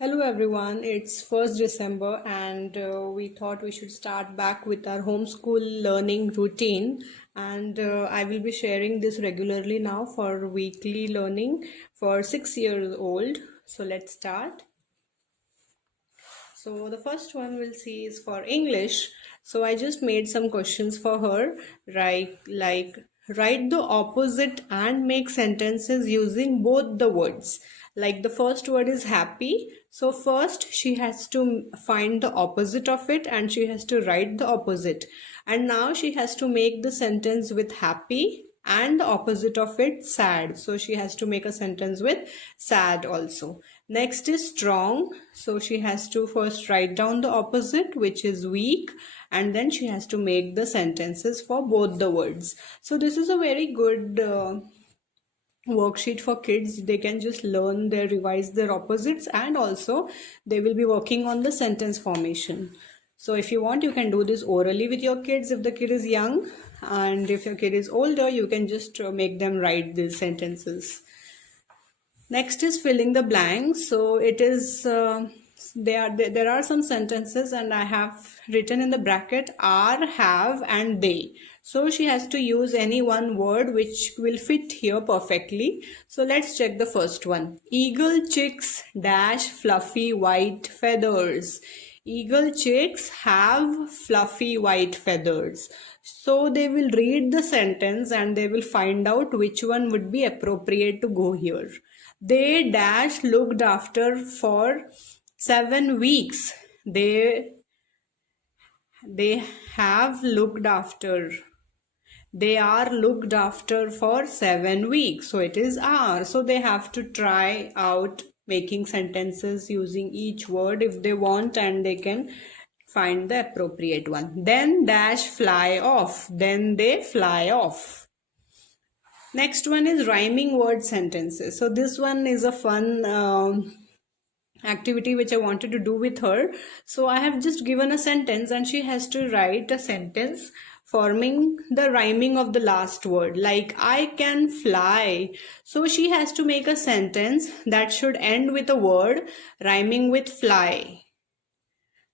Hello everyone, it's 1st December and we thought we should start back with our homeschool learning routine and I will be sharing this regularly now for weekly learning for 6 years old. So let's start. So the first one we'll see is for English. So I just made some questions for her, right? Like write the opposite and make sentences using both the words. Like the first word is happy. So first she has to find the opposite of it and she has to write the opposite. And now she has to make the sentence with happy and the opposite of it sad, so she has to make a sentence with sad also. Next is strong, so she has to first write down the opposite, which is weak, and then she has to make the sentences for both the words. So this is a very good worksheet for kids. They can just learn their revise their opposites, and also they will be working on the sentence formation. So if you want, you can do this orally with your kids if the kid is young, and if your kid is older, you can just make them write these sentences. Next is filling the blanks. So it is there are some sentences and I have written in the bracket are, have and they. So she has to use any one word which will fit here perfectly. So let's check the first one. Eagle chicks dash fluffy white feathers. Eagle chicks have fluffy white feathers. So they will read the sentence and they will find out which one would be appropriate to go here. They dash looked after for 7 weeks. They have looked after. They are looked after for 7 weeks. So it is are. So they have to try out making sentences using each word if they want, and they can find the appropriate one. Then dash fly off. Then they fly off. Next one is rhyming word sentences. So this one is a fun activity which I wanted to do with her. So I have just given a sentence and she has to write a sentence forming the rhyming of the last word, like I can fly. So she has to make a sentence that should end with a word rhyming with fly.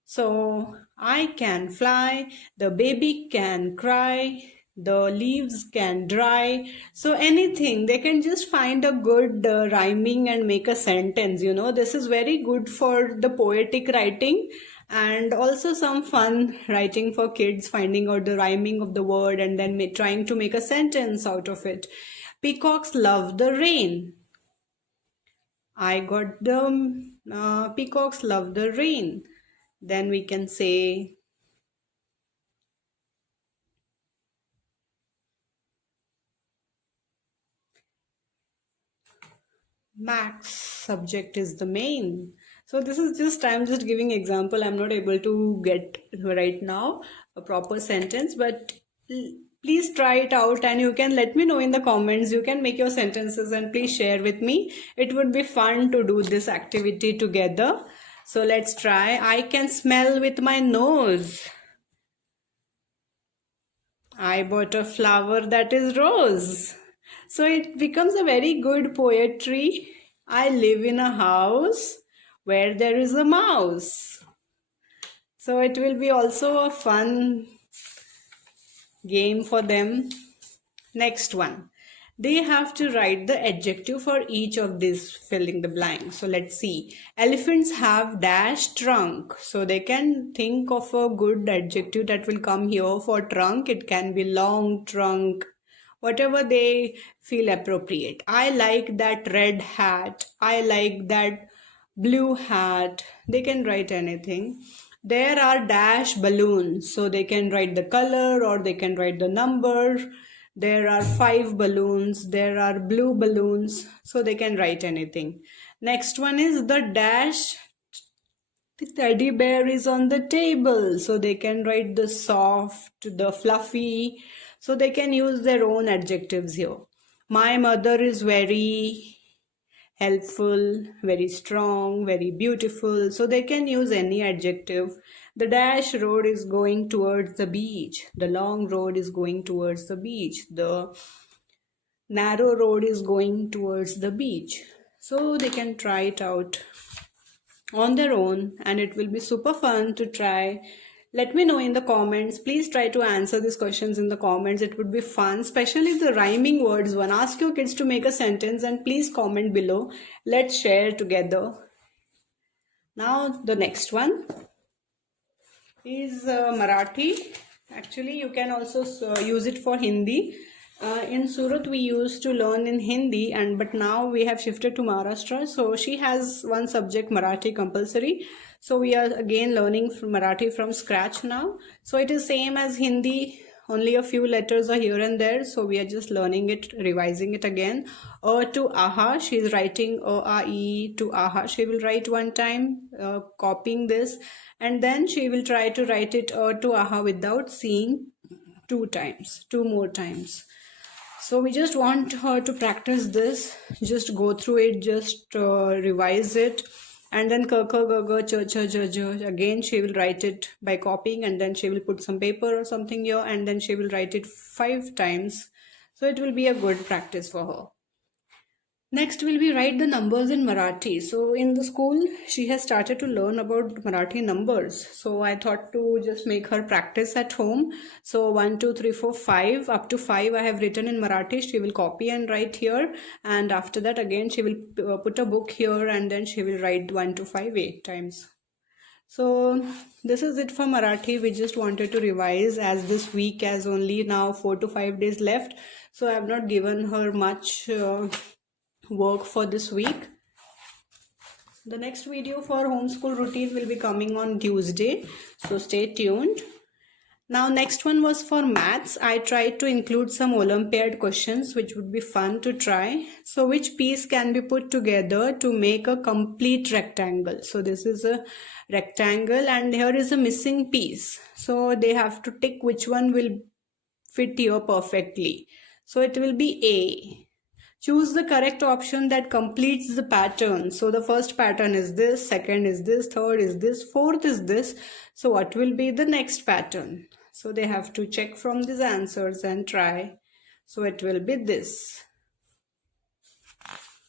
So I can fly, the baby can cry, the leaves can dry. So anything, they can just find a good rhyming and make a sentence. This is very good for the poetic writing and also some fun writing for kids, finding out the rhyming of the word and then trying to make a sentence out of it. Peacocks love the rain. I got the peacocks love the rain. Then we can say max subject is the main. So this is just, I'm just giving example. I'm not able to get right now a proper sentence, but please try it out and you can let me know in the comments. You can make your sentences and please share with me. It would be fun to do this activity together. So let's try. I can smell with my nose. I bought a flower that is rose. So it becomes a very good poetry. I live in a house where there is a mouse. So it will be also a fun game for them. Next one. They have to write the adjective for each of these filling the blank. So let's see. Elephants have dash trunk. So they can think of a good adjective that will come here for trunk. It can be long trunk, whatever they feel appropriate. I like that red hat. I like that blue hat. They can write anything. There are dash balloons. So they can write the color or they can write the number. There are 5 balloons. There are blue balloons. So they can write anything. Next one is the dash. The teddy bear is on the table. So they can write the soft, the fluffy. So they can use their own adjectives here. My mother is very helpful, very strong, very beautiful. So they can use any adjective. The dash road is going towards the beach. The long road is going towards the beach. The narrow road is going towards the beach. So they can try it out on their own, and it will be super fun to try. Let me know in the comments. Please try to answer these questions in the comments. It would be fun, especially the rhyming words one. Ask your kids to make a sentence and please comment below. Let's share together. Now the next one is Marathi. Actually, you can also use it for Hindi. In Surat, we used to learn in Hindi, but now we have shifted to Maharashtra. So she has one subject, Marathi, compulsory. So we are again learning Marathi from scratch now. So it is same as Hindi. Only a few letters are here and there. So we are just learning it, revising it again. To aha, she is writing A, to aha. She will write one time, copying this. And then she will try to write it to aha without seeing two more times. So we just want her to practice this, just go through it, just revise it, and then ka ka ga ga cha cha ja ja. Again she will write it by copying, and then she will put some paper or something here, and then she will write it 5 times. So it will be a good practice for her. Next will be write the numbers in Marathi. So in the school, she has started to learn about Marathi numbers. So I thought to just make her practice at home. So 1, 2, 3, 4, 5, up to 5 I have written in Marathi. She will copy and write here. And after that again, she will put a book here, and then she will write 1 to 5, 8 times. So this is it for Marathi. We just wanted to revise, as this week has only now 4 to 5 days left. So I have not given her much work for this week. The next video for homeschool routine will be coming on Tuesday, so stay tuned. Now next one was for maths. I tried to include some Olympiad questions which would be fun to try. So which piece can be put together to make a complete rectangle? So this is a rectangle and here is a missing piece. So they have to tick which one will fit here perfectly. So it will be A. Choose the correct option that completes the pattern. So the first pattern is this, second is this, third is this, fourth is this. So what will be the next pattern? So they have to check from these answers and try. So it will be this.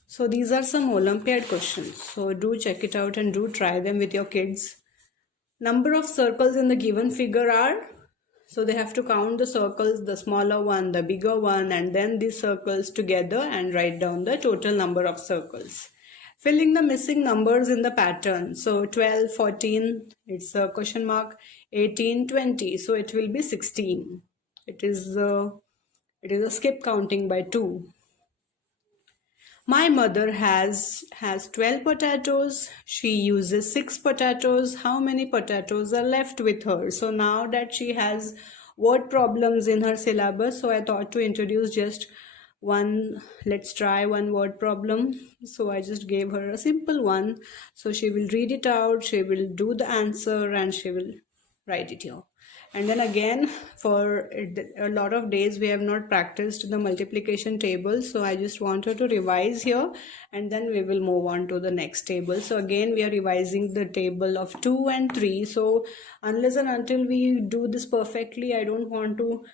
So these are some Olympiad questions. So do check it out and do try them with your kids. Number of circles in the given figure are, so they have to count the circles, the smaller one, the bigger one, and then these circles together and write down the total number of circles. Filling the missing numbers in the pattern. So 12, 14, it's a question mark, 18, 20. So it will be 16. It is a skip counting by 2. My mother has 12 potatoes. She uses 6 potatoes. How many potatoes are left with her? So now that she has word problems in her syllabus, so I thought to introduce just one. Let's try one word problem. So I just gave her a simple one. So she will read it out, she will do the answer, and she will write it here. And then again, for a lot of days we have not practiced the multiplication table, so I just want her to revise here, and then we will move on to the next table. So again we are revising the table of 2 and 3. So unless and until we do this perfectly, I don't want to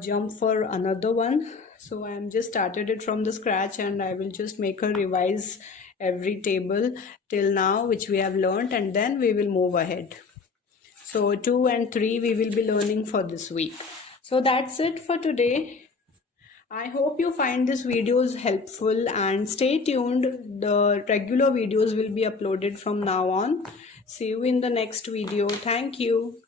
jump for another one. So I am just started it from the scratch, and I will just make her revise every table till now which we have learned, and then we will move ahead. So 2 and 3 we will be learning for this week. So that's it for today. I hope you find this videos helpful, and stay tuned. The regular videos will be uploaded from now on. See you in the next video. Thank you.